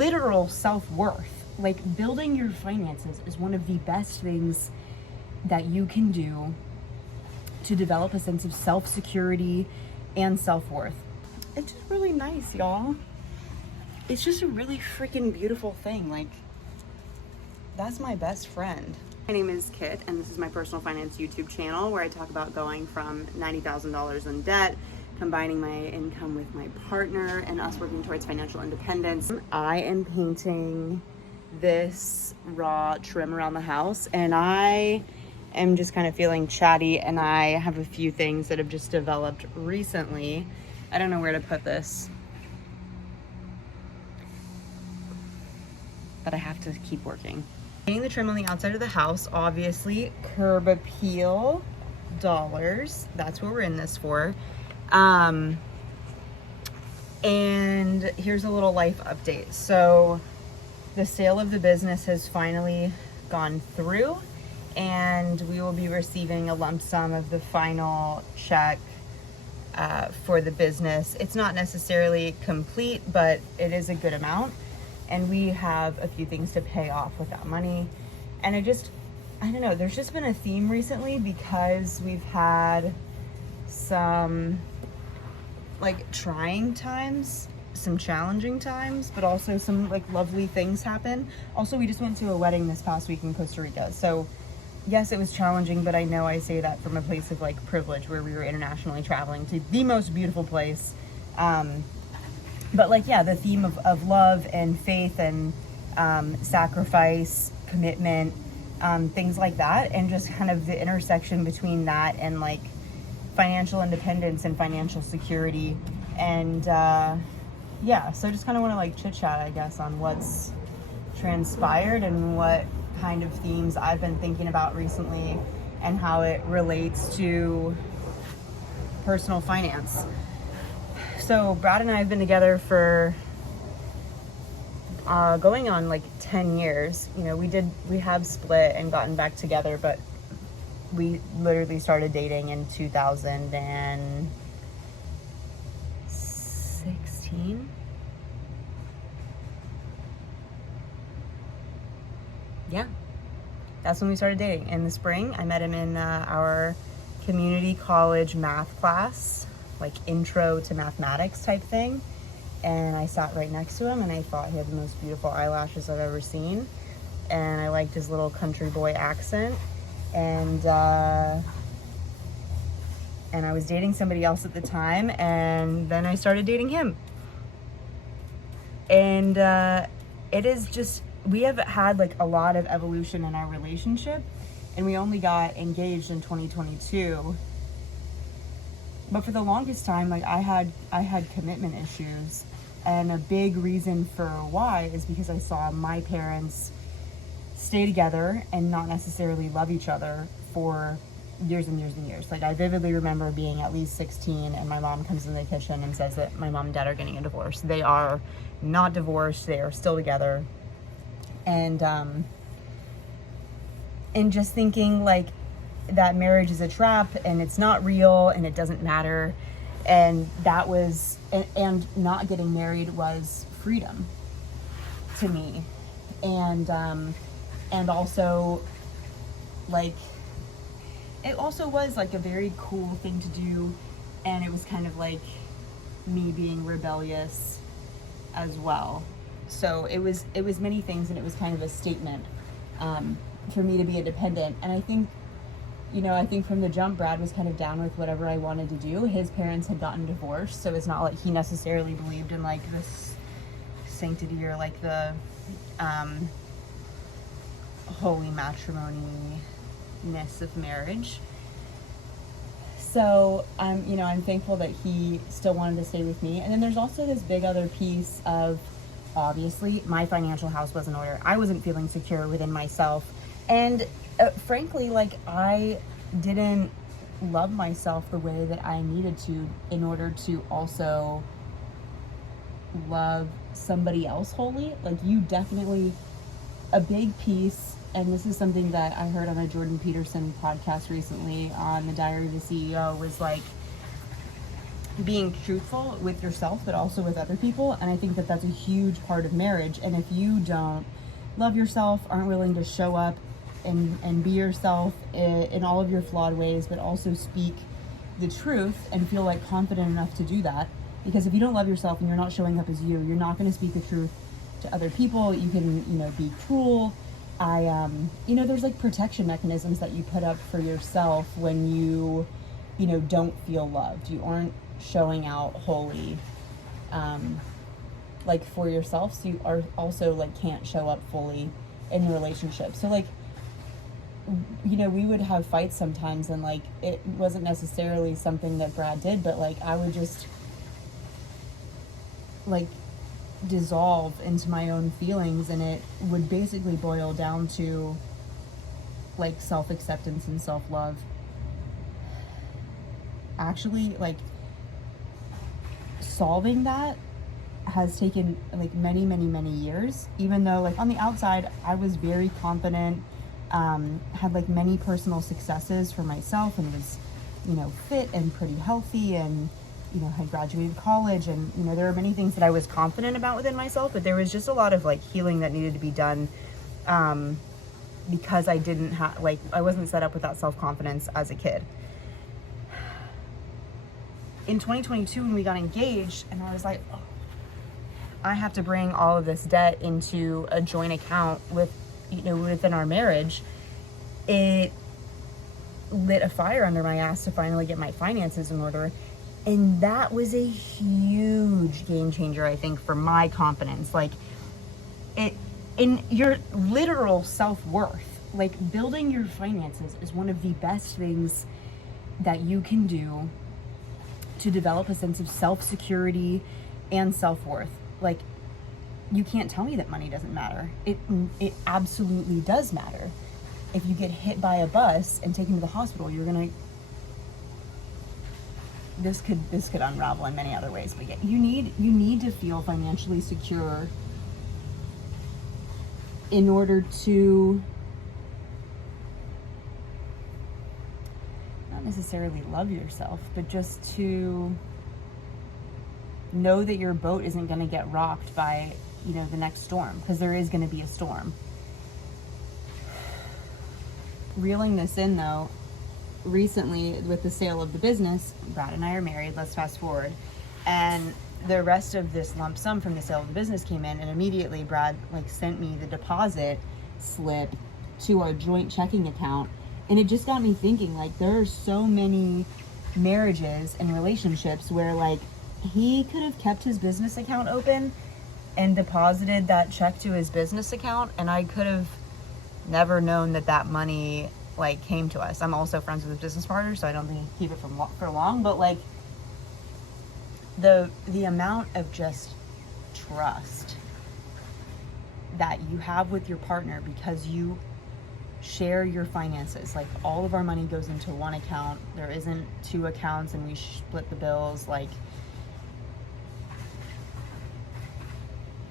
literal self-worth. Like, building your finances is one of the best things that you can do to develop a sense of self-security and self-worth. It's just really nice, y'all. It's just a really freaking beautiful thing. Like, that's my best friend. My name is Kit, and this is my personal finance YouTube channel where I talk about going from $90,000 in debt, combining my income with my partner, and us working towards financial independence. I am painting this raw trim around the house, and I am just kind of feeling chatty, and I have a few things that have just developed recently. I don't know where to put this, but I have to keep working. Painting the trim on the outside of the house, obviously, curb appeal dollars. That's what we're in this for. And here's a little life update. So the sale of the business has finally gone through, and we will be receiving a lump sum of the final check for the business. It's not necessarily complete, but it is a good amount. And we have a few things to pay off with that money. And I don't know, there's just been a theme recently because we've had some like trying times, some challenging times, but also some like lovely things happen. Also, we just went to a wedding this past week in Costa Rica. So yes, it was challenging, but I know I say that from a place of like privilege where we were internationally traveling to the most beautiful place. But like, yeah, the theme of love and faith and sacrifice, commitment, things like that. And just kind of the intersection between that and like financial independence and financial security. And yeah, so just kind of want to like chit chat, I guess, on what's transpired and what kind of themes I've been thinking about recently and how it relates to personal finance. So Brad and I have been together for going on like 10 years. You know, we have split and gotten back together, but we literally started dating in 2016. Yeah, that's when we started dating. In the spring, I met him in our community college math class, like intro to mathematics type thing. And I sat right next to him, and I thought he had the most beautiful eyelashes I've ever seen. And I liked his little country boy accent. And I was dating somebody else at the time, and then I started dating him. And it is just, we have had like a lot of evolution in our relationship, and we only got engaged in 2022. But for the longest time, like I had commitment issues, and a big reason for why is because I saw my parents stay together and not necessarily love each other for years and years and years. Like I vividly remember being at least 16, and my mom comes in the kitchen and says that my mom and dad are getting a divorce. They are not divorced; they are still together. And just thinking like that marriage is a trap and it's not real and it doesn't matter. And that was, and not getting married was freedom to me. And also like, it also was like a very cool thing to do. And it was kind of like me being rebellious as well. So it was many things, and it was kind of a statement for me to be independent. And I think from the jump, Brad was kind of down with whatever I wanted to do. His parents had gotten divorced, so it's not like he necessarily believed in like this sanctity or like the holy matrimony-ness of marriage. So I'm thankful that he still wanted to stay with me. And then there's also this big other piece of, obviously, my financial house was in order. I wasn't feeling secure within myself. And frankly, like I didn't love myself the way that I needed to in order to also love somebody else wholly. Like you definitely, a big piece, and this is something that I heard on a Jordan Peterson podcast recently on the Diary of the CEO, was like being truthful with yourself, but also with other people. And I think that that's a huge part of marriage. And if you don't love yourself, aren't willing to show up and be yourself in all of your flawed ways, but also speak the truth and feel like confident enough to do that. Because if you don't love yourself and you're not showing up as you're not going to speak the truth to other people. You can, be cruel. There's like protection mechanisms that you put up for yourself when you don't feel loved. You aren't showing out wholly, like for yourself. So you are also like can't show up fully in the relationship. So like, we would have fights sometimes, and like it wasn't necessarily something that Brad did, but like I would just like dissolve into my own feelings, and it would basically boil down to like self-acceptance and self-love. Actually, like solving that has taken like many, many, many years, even though like on the outside I was very confident, had like many personal successes for myself, and was fit and pretty healthy, and had graduated college, and there were many things that I was confident about within myself, but there was just a lot of like healing that needed to be done, because I didn't have I wasn't set up with that self-confidence as a kid. In 2022, when we got engaged, and I was like, oh, I have to bring all of this debt into a joint account within our marriage, it lit a fire under my ass to finally get my finances in order. And that was a huge game changer, I think, for my confidence. Like, it in your literal self-worth, like building your finances is one of the best things that you can do to develop a sense of self-security and self-worth. Like, you can't tell me that money doesn't matter. It absolutely does matter. If you get hit by a bus and taken to the hospital, you're gonna. This could unravel in many other ways, but yeah, you need to feel financially secure in order to not necessarily love yourself, but just to know that your boat isn't going to get rocked by the next storm, because there is going to be a storm. Reeling this in though, recently with the sale of the business, Brad and I are married, let's fast forward, and the rest of this lump sum from the sale of the business came in, and immediately Brad sent me the deposit slip to our joint checking account. And it just got me thinking, there are so many marriages and relationships where he could have kept his business account open and deposited that check to his business account, and I could have never known that money came to us. I'm also friends with his business partner, so I don't think he'd keep it for long, but the amount of just trust that you have with your partner because you share your finances. All of our money goes into one account. There isn't two accounts and we split the bills.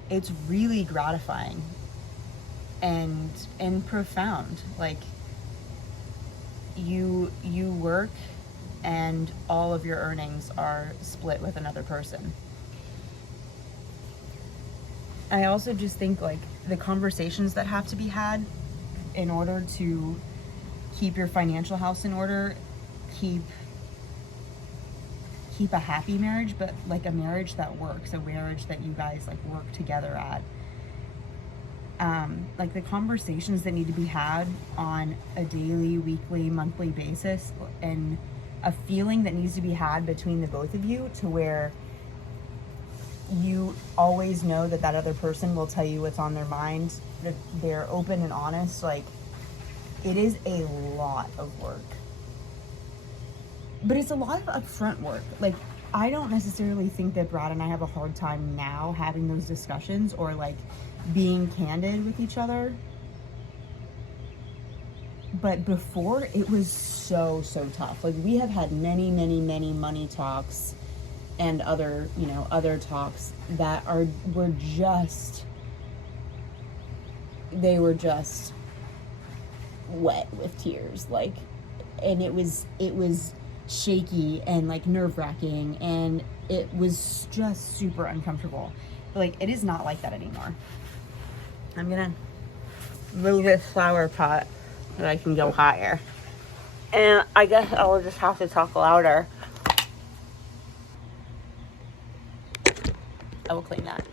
It's really gratifying and profound. You work and all of your earnings are split with another person. I also just think the conversations that have to be had in order to keep your financial house in order, keep a happy marriage, but a marriage that works, a marriage that you guys work together at. The conversations that need to be had on a daily, weekly, monthly basis, and a feeling that needs to be had between the both of you to where you always know that other person will tell you what's on their mind, that they're open and honest. It is a lot of work, but it's a lot of upfront work. I don't necessarily think that Brad and I have a hard time now having those discussions or being candid with each other. But before, it was so tough. We have had many, many, many money talks and other talks that were just wet with tears. And it was shaky and like nerve-wracking, and it was just super uncomfortable. But like, it is not like that anymore. I'm gonna move this flower pot so I can go higher. And I guess I'll just have to talk louder. I will clean that.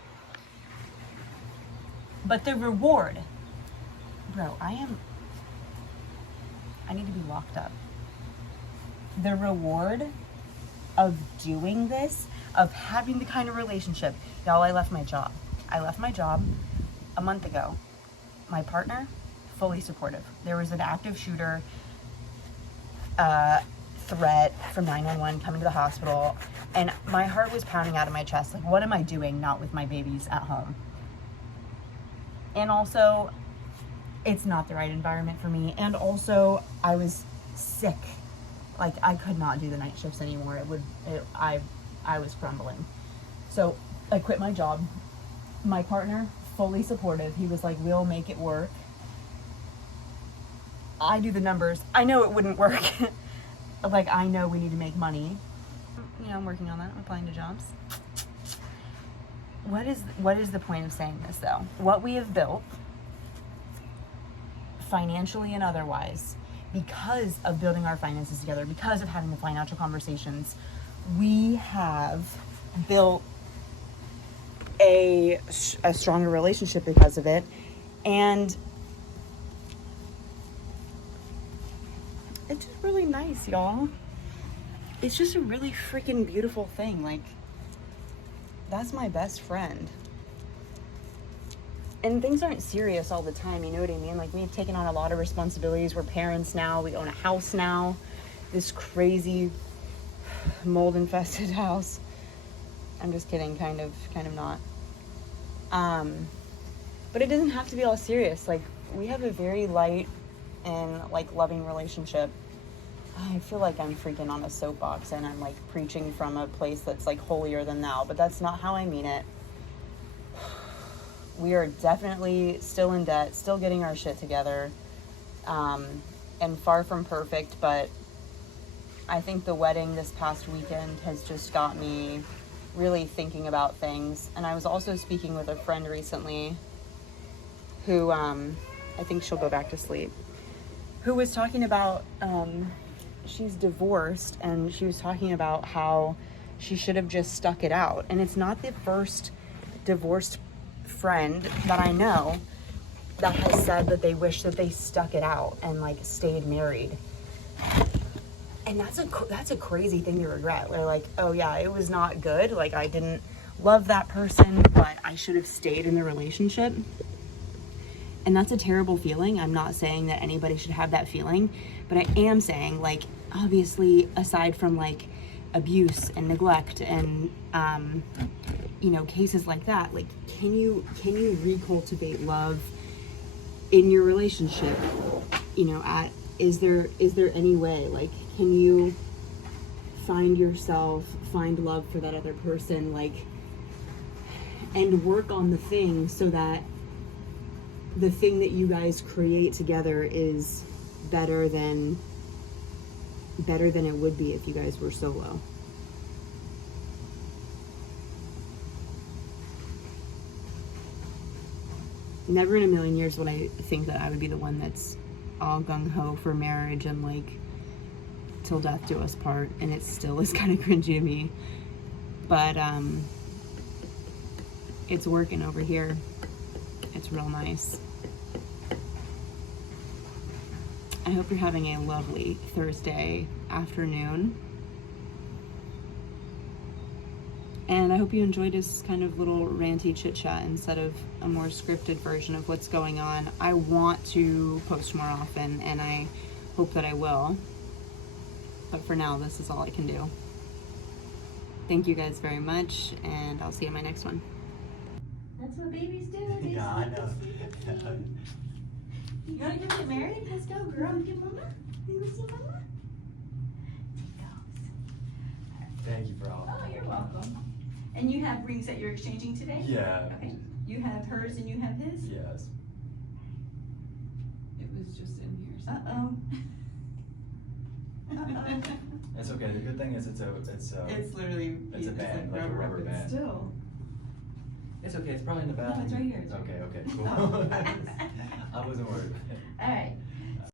But the reward, bro, I need to be locked up. The reward of doing this, of having the kind of relationship, y'all, I left my job. I left my job a month ago. My partner, fully supportive. There was an active shooter threat from 911 coming to the hospital, and my heart was pounding out of my chest. Like, what am I doing not with my babies at home? And also, it's not the right environment for me. And also, I was sick. Like, I could not do the night shifts anymore. I was crumbling. So I quit my job. My partner, fully supportive. He was like, we'll make it work. I do the numbers. I know it wouldn't work. Like, I know we need to make money. You know, I'm working on that. I'm applying to jobs. What is the point of saying this, though? What we have built, financially and otherwise, because of building our finances together, because of having the financial conversations, we have built a stronger relationship because of it. And it's just really nice, y'all. It's just a really freaking beautiful thing. Like, that's my best friend. And things aren't serious all the time, you know what I mean? Like, we've taken on a lot of responsibilities. We're parents now. We own a house now. This crazy mold-infested house. I'm just kidding, kind of not. But it doesn't have to be all serious. Like, we have a very light and, like, loving relationship. I feel like I'm freaking on a soapbox and I'm, like, preaching from a place that's, like, holier than thou. But that's not how I mean it. We are definitely still in debt, still getting our shit together, and far from perfect, but I think the wedding this past weekend has just got me really thinking about things. And I was also speaking with a friend recently who, I think she'll go back to sleep, who was talking about, she's divorced, and she was talking about how she should have just stuck it out. And it's not the first divorced friend that I know that has said that they wish that they stuck it out and, like, stayed married. And that's a crazy thing to regret. They're like, oh yeah, it was not good. Like, I didn't love that person, but I should have stayed in the relationship. And that's a terrible feeling. I'm not saying that anybody should have that feeling, but I am saying, like, obviously, aside from, like, abuse and neglect and you know, cases like that, like, can you recultivate love in your relationship? You know, is there any way, like, can you find love for that other person, like, and work on the thing so that the thing that you guys create together is better than it would be if you guys were solo. Never in a million years would I think that I would be the one that's all gung-ho for marriage and, like, till death do us part, and it still is kind of cringy to me. But it's working over here. It's real nice. I hope you're having a lovely Thursday afternoon. And I hope you enjoyed this kind of little ranty chit-chat instead of a more scripted version of what's going on. I want to post more often, and I hope that I will. But for now, this is all I can do. Thank you guys very much, and I'll see you in my next one. That's what babies do. Yeah, I know. You wanna go get married? Let's go, girl. Get mama. You wanna see mama? Thank you for all. Oh, you're welcome. And you have rings that you're exchanging today? Yeah. Okay. You have hers and you have his? Yes. It was just in here somewhere. Uh-oh. It's okay. The good thing is it's literally, it's a band, like a rubber band. Still. It's okay. It's probably in the bathroom. it's right here, it's right Okay. here. Okay. Cool. I wasn't worried. All right.